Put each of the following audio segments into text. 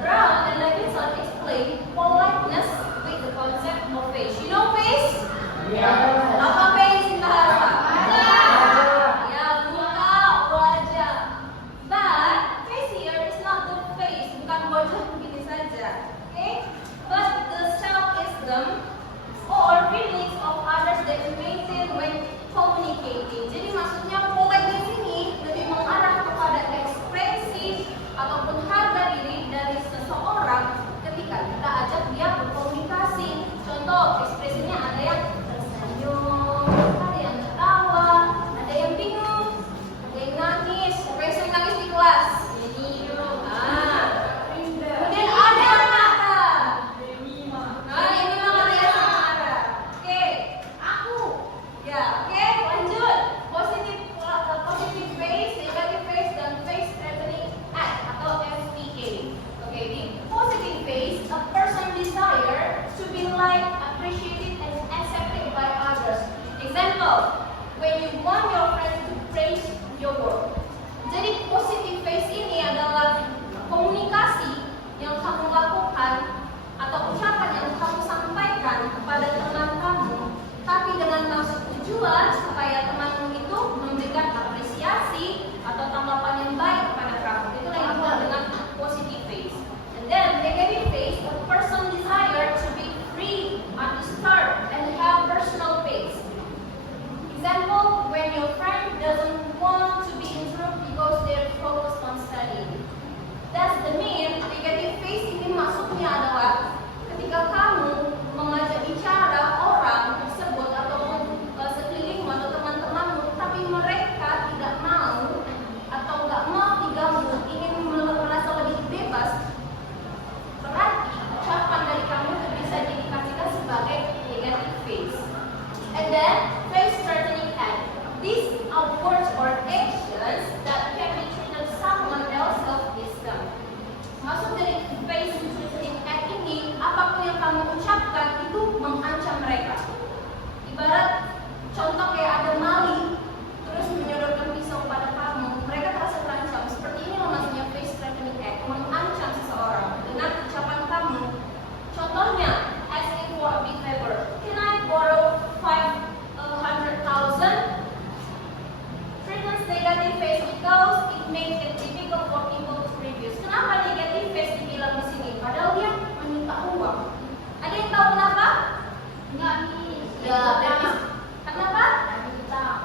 Brown and Levinson explain politeness with the concept of face. You know face? Yeah. Apa face in bahasa? Ya, muka, wajah. But face here is not the face, bukan wajah begini saja. Okay? But the self-esteem or feelings of others that you maintain when communicating. Jadi maksudnya polite di sini lebih mengarah kepada ekspresi ataupun harga diri dari seseorang ketika kita ajak dia berkomunikasi. Contoh, ekspresinya ada yang tersenyum, ada yang ketawa, ada yang bingung, ada yang nangis. Siapa yang sering nangis di kelas? Ini. Kemudian ada yang marah. Nah, ini marah ya marah. Oke, aku. Ya, oke, lanjut. Positive face, negative face, dan face threatening act atau FTA. Oke, di positive face, a person desire to be liked, appreciated, and accepted by others. Example, when you want your friends to praise your work. Jadi positive face ini adalah komunikasi yang kamu lakukan atau ucapan yang kamu sampaikan kepada teman kamu, tapi dengan maksud tujuan supaya temanmu itu memberikan apresiasi atau tanggapan yang baik kepada kamu. Itulah yang disebut dengan positive face. And then negative face, a person desire to be free, undisturbed, and have personal space. Example, when your friend doesn't want to be interrupted because they're focused on studying. That's the mean. Negative face ini maksudnya adalah ketika kamu mengajak bicara orang tersebut ataupun sekelilingmu atau teman-temanmu, tapi mereka tidak mau atau nggak mau diganggu, ingin merasa lebih bebas, berarti ucapan dari kamu itu bisa dikatakan sebagai negative face. And then face threatening act. These are words or actions that can be treated someone else's self-esteem. Maksud dari face threatening act ini, apapun yang kamu ucapkan itu mengancam mereka. Ibarat contoh kayak ada maling terus menyodorkan pisau pada kamu, mereka terasa terancam. Seperti ini maksudnya face threatening act, mengancam seseorang dengan ucapan kamu. Contohnya, asking for a big favor. Can I borrow 500,000? Treatment negative face because it makes it difficult for people to refuse. Kenapa negative face dibilang di sini? Padahal dia meminta uang. Ada yang tahu kenapa? Enggak nih. Ya, kenapa?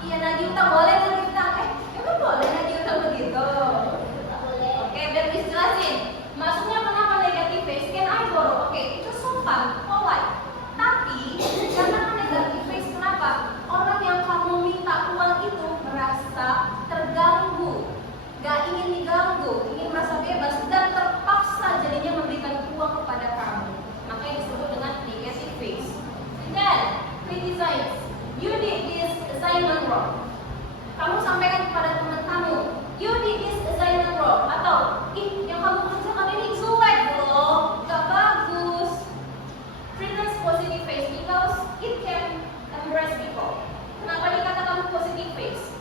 Iya, nagih utang. Boleh nagih utang. Emang boleh nagih utang begitu? Oke, biar dijelasin. Maksudnya kenapa negative face? Can I borrow? Oke, itu sopan, polite. Tapi karena negative face, kenapa? Orang yang kamu minta uang itu merasa terganggu, gak ingin diganggu, ingin merasa bebas dan terpaksa jadinya memberikan uang kepada kamu. Makanya disebut dengan negative face. Dan criticize. You did this assignment wrong. Kamu sampaikan kepada teman kamu, you did this assignment wrong. Atau, yang kamu kerjakan ini jelek loh, gak bagus. Present positive face because it can embrace people. Kenapa dikatakan positive face?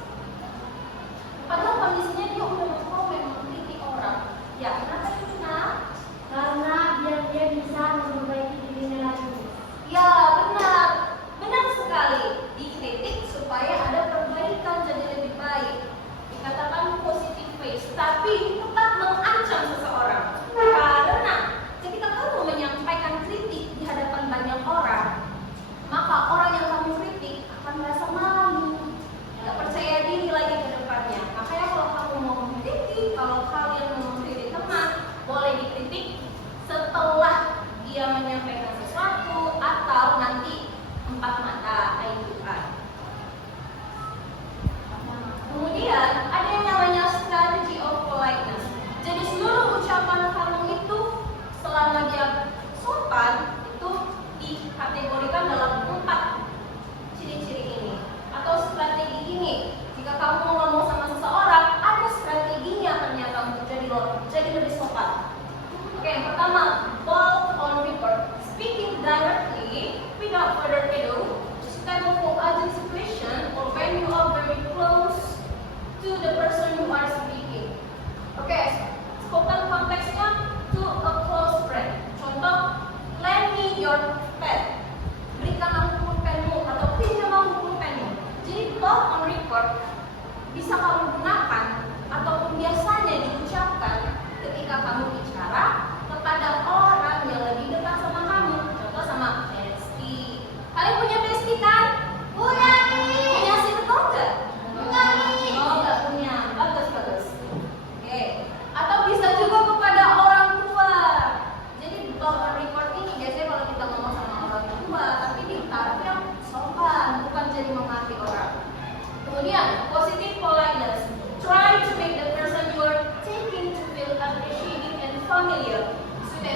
Padahal kondisinya dia udah ngomong mengkritik orang. Ya, kenapa itu nak? Karena biar dia bisa memperbaiki dirinya lagi. Ya, benar. Benar sekali. Dikritik supaya ada perbaikan jadi lebih baik. Dikatakan positive face, tapi tetap mengancam seseorang. Karena ketika kamu menyampaikan kritik di hadapan banyak orang, maka orang yang kamu kritik akan merasa malu, tidak percaya diri lagi ke depannya. Makanya kalau kamu mau mengkritik, kalau kalian mau mengkritik teman, boleh dikritik setelah dia menyampaikan sesuatu atau nanti 4 mata kehidupan. Kemudian ada yang namanya strategy of politeness. Jadi seluruh ucapan kamu itu selama dia sopan itu dikategorikan dalam 4 ciri-ciri ini atau strategi ini. Jika kamu mau ngomong sama seseorang, ada strateginya ternyata untuk jadi lebih sopan. Oke, yang pertama, bold on record. Speaking directly without further ado, describe a urgent situation or when you are very close to the person you are speaking. Oke, spoken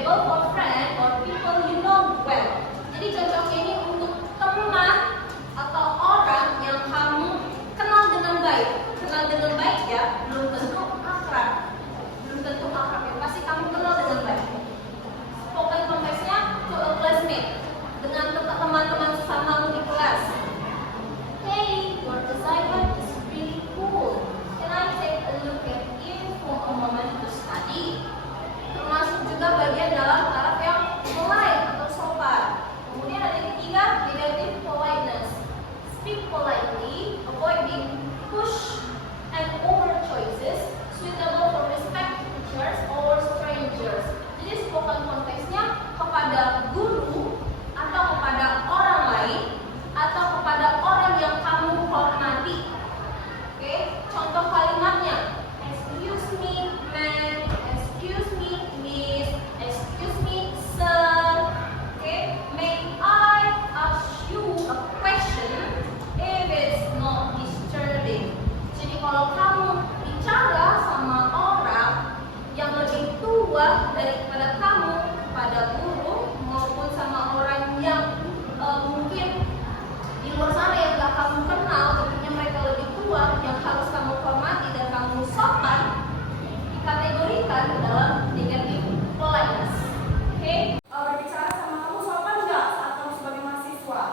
suitable for friend or people you know well. Jadi cocoknya ini untuk teman atau orang yang kamu kenal dengan baik. Kenal dengan baik ya, belum tentu akrab. Belum tentu akrab ya, pasti kamu kenal dengan baik. Spoken context-nya to a classmate, dengan teman-teman sesamamu di kelas. Hey, your assignment is really cool. Can I take a look at it for a moment to study? Termasuk juga bagian dalam taraf yang polite atau sopan. Kemudian ada yang ketiga, negative politeness. Speak politely, avoid being push and over choices, suitable for respect teachers or strangers. Jadi spoken konteksnya kepada guru atau kepada orang lain atau kepada orang yang kamu hormati. Oke, contoh kalimatnya: excuse me, ma'am. Excuse me, miss. Excuse me, sir. Okay, may I ask you a question if it's not disturbing? Jadi kalau kamu bicara sama orang yang lebih tua daripada kamu, pada guru maupun sama orang yang mungkin di luar sana yang gak kamu kenal, tentunya mereka lebih tua, yang harus kamu hormati dan kamu sopan, dikategorikan dalam negative politeness. Oke? Berbicara sama kamu sopan nggak saat kamu sebagai mahasiswa?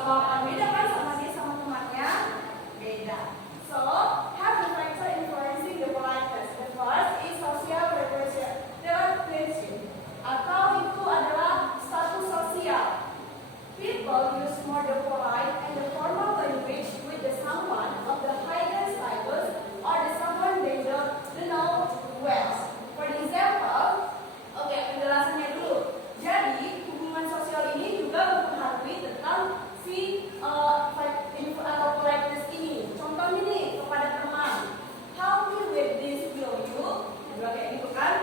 Sopan. Beda kan sama dia sama temannya? Beda. So, have the factor influencing the politeness. The first is social relation atau itu adalah status sosial. People use more the polite and the formal language with the someone of the higher status or the someone they know well. For example, oke, penjelasannya dulu. Jadi, hubungan sosial ini juga mempengaruhi tentang si atau politeness ini. Contohnya nih, kepada teman. How me with this will you? Juga kayak gitu kan.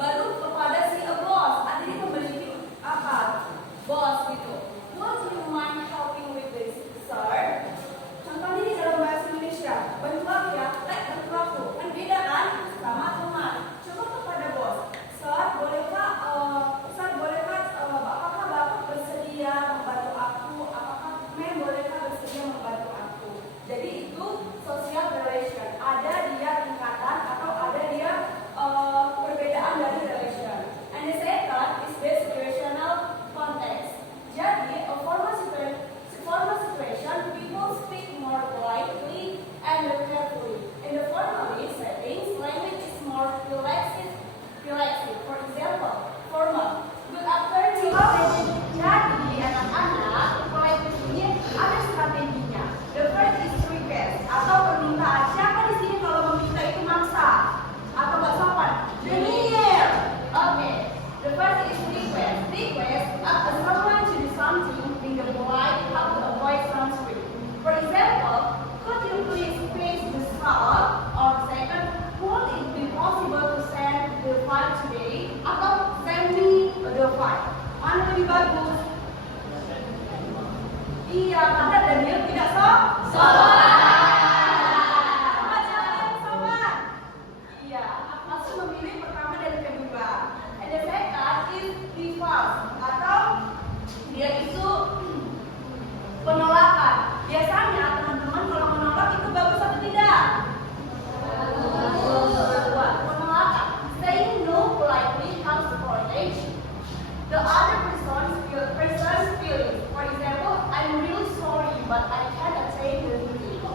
Baru kepada si boss, artinya memiliki apa? Boss gitu. Would you mind helping with this, sir? Contohnya ini dalam bahasa Indonesia. Bantu aku ya, bantu aku. Kan beda kan? Sama teman. Coba kepada bos. Sir, bolehkah apakah bapak bersedia membantu aku? Apakah ma'am bolehkah bersedia membantu aku? Jadi itu social relation. Ada dia tingkatan atau ada dia perbedaan dari relation. And the second is the situational context. Jadi a formal situation, people speak more politely and carefully. In the formal settings, language is more relaxed. For example, formal. Good afternoon. Jadi anak-anak, politeness ini ada strateginya. The first is request atau permintaan. Siapa di sini kalau meminta itu maksa atau nggak sopan? Denier. Okay. The first is request. Request asks someone to do something in the polite how to avoid conflict. For example, could you please fix the stop? Or second, would it be possible to send the file today? Atau send me the file. Mana lebih bagus? Iya, karena Daniel tidak sopan. Sopan. Iya, langsung memilih pertama dan kedua. And the second is reverse atau dia itu penolakan. Biasanya teman-teman kalau menolak itu bagus atau tidak? Penolakan. Saying no politely helps protect the other person's feelings. For example, I'm really sorry, but I can't attend the meeting.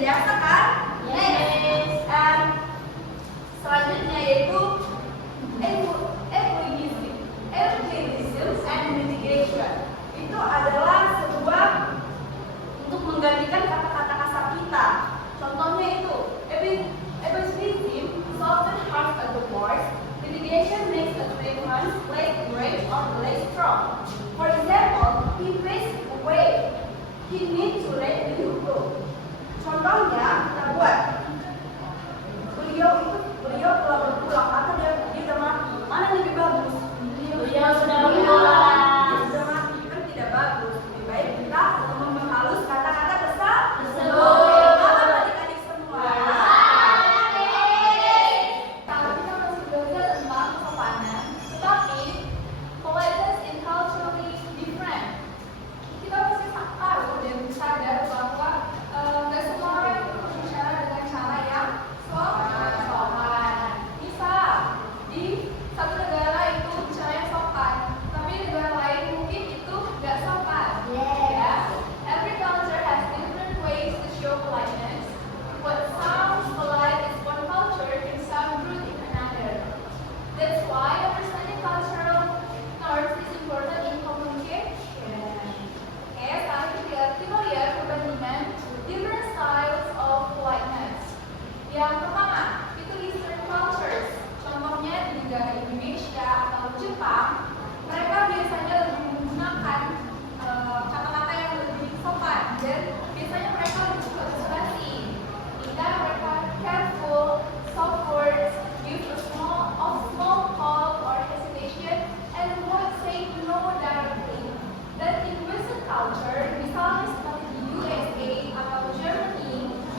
biasa kan? Yes. And selanjutnya yaitu euphemism and mitigation. Itu adalah sebuah untuk menggantikan kata-kata kasar kita. Contohnya itu, euphemism soften harsh the words. Mitigation makes a statement less great or less strong. For example, he faced away. He needs to let you go. Contohnya kita buat beliau telah berpulang atau dia sudah mati. Mana yang lebih bagus? Beliau sudah Dia berpulang. sudah mati kan tidak bagus. Lebih baik kita memperhalus kata-kata Tersebut. Apa adik-adik semua? Kalau kita masih belajar tentang kesopanan, tetapi politeness is culturally different. Kita mesti tahu dan sadar bahwa nggak semua orang itu berbicara dengan cara yang sopan. Misal di satu negara itu bicaranya sopan, tapi di negara lain mungkin itu nggak sopan. Ya. Every culture has different ways to show politeness. What sounds polite in one culture can sound rude in another. That's why understanding cultural norms is important in communication. Oke, sekarang kita lihat perbandingan different styles of politeness. Yang pertama, itu Eastern cultures. Contohnya di negara Indonesia atau Jepang, mereka biasanya lebih menggunakan kata-kata yang lebih sopan dan biasanya mereka lebih suka basa-basi. Jika mereka careful, soft words, use a small pause or hesitation, and won't say no directly. Dan in Western culture, misalnya seperti di USA atau Germany,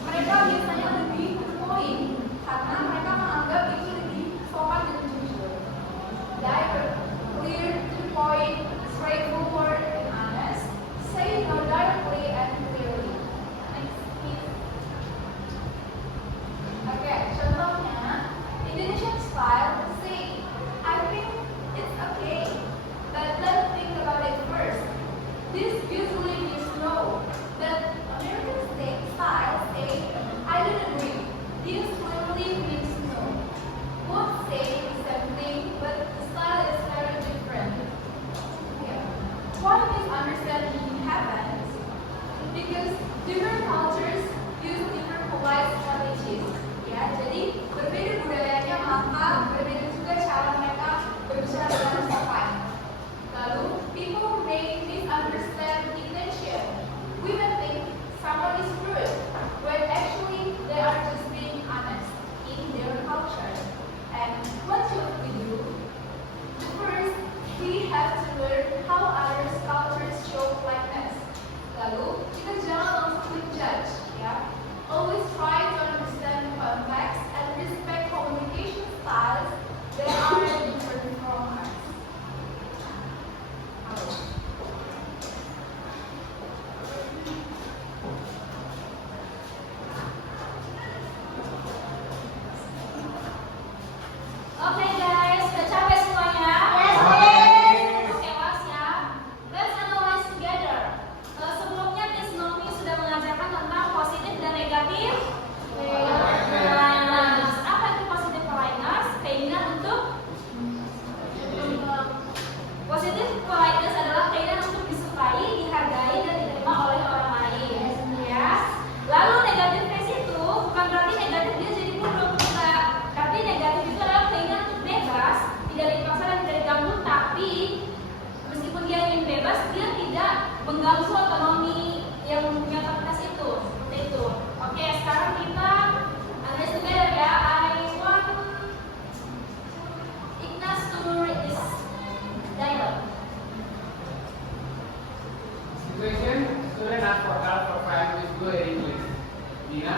mereka biasanya lebih to the point karena mereka menganggap itu lebih sopan dan jujur. Direct, clear, to the point, straightforward, and honest. Say no directly and clearly. Next, please. Oke, contohnya Indonesian style say, I think it's okay, but let's think about it first. This usually means no. But American style say, I don't agree. This clearly means no. Both say the same thing, but the style is very different. Yeah. Why misunderstanding happens? Because different cultures use different polite strategies. Ya, jadi berbeda budayanya maka berbeda juga cara mereka berbicara dengan sopan. Lalu, people may misunderstand intention. We may think someone is rude, when actually they are just being honest in their culture. And what should we do? First, we have to learn how others' cultures show politeness. Lalu, kita jangan langsung judge, ya. Always try to understand the context and respect communication styles that are different from us. Oke guys, udah capek semuanya? Oke, was ya. Let's analyze together. Sebelumnya Miss Nomi sudah mengajarkan tentang positif dan negatif politeness. Apa itu positif politeness? Keinginan untuk positif politeness adalah keinginan untuk disukai, dihargai, dan diterima oleh orang lain. Ya. Lalu negatifness itu bukan berarti negatif dia jadi buruk, enggak. Tapi negatif itu adalah keinginan untuk bebas, tidak dipaksa dan tidak diganggu, tapi meskipun dia ingin bebas, dia tidak mengganggu otonomi yang mempunyai otoritas itu. Seperti itu. Oke, sekarang kita analyze together ya. I want Ignas to read this dialogue. Situation, student asked for help for trying to good at English. Dina,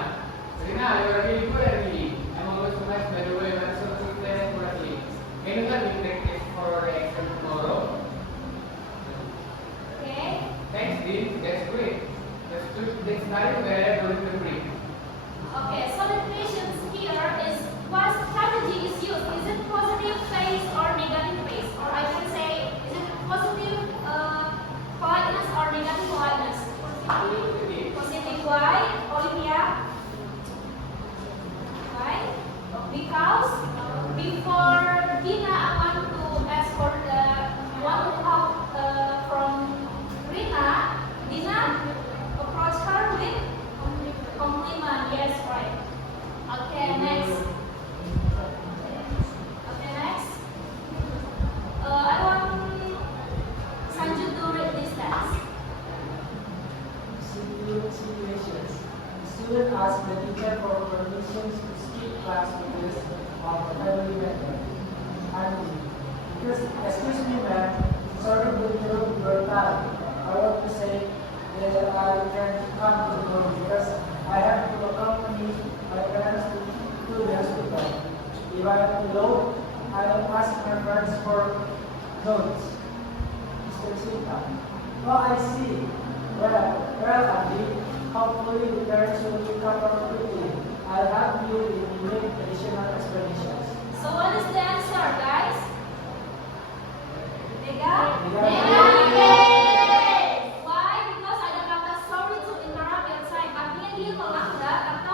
Serena, you are really good at reading. I'm always so much by the way, but so to say accurately. Can you help me practice for the exam tomorrow? Okay. Thanks, Dean. That's great. Let's study where don't you agree? Okay, so the questions here is what strategy is used? Is it positive phase or negative phase? Or I can say, is it positive politeness or negative politeness? Positive. Positive. Why? Olivia? student asked the teacher for permission to skip class because of a family matter. And because, excuse me ma'am, sorry to interrupt your time. I want to say that I can come to home because I have to accompany my parents to the hospital. If I am alone, I will ask my friends for notes. Mr. Sinta. Oh, I see. Well, Abby, hopefully the parents will pick up quickly. I'll help you if you need additional explanations. So what is the answer, guys? Negative. Why? Because ada kata sorry to interrupt your time. Artinya dia melanggar atau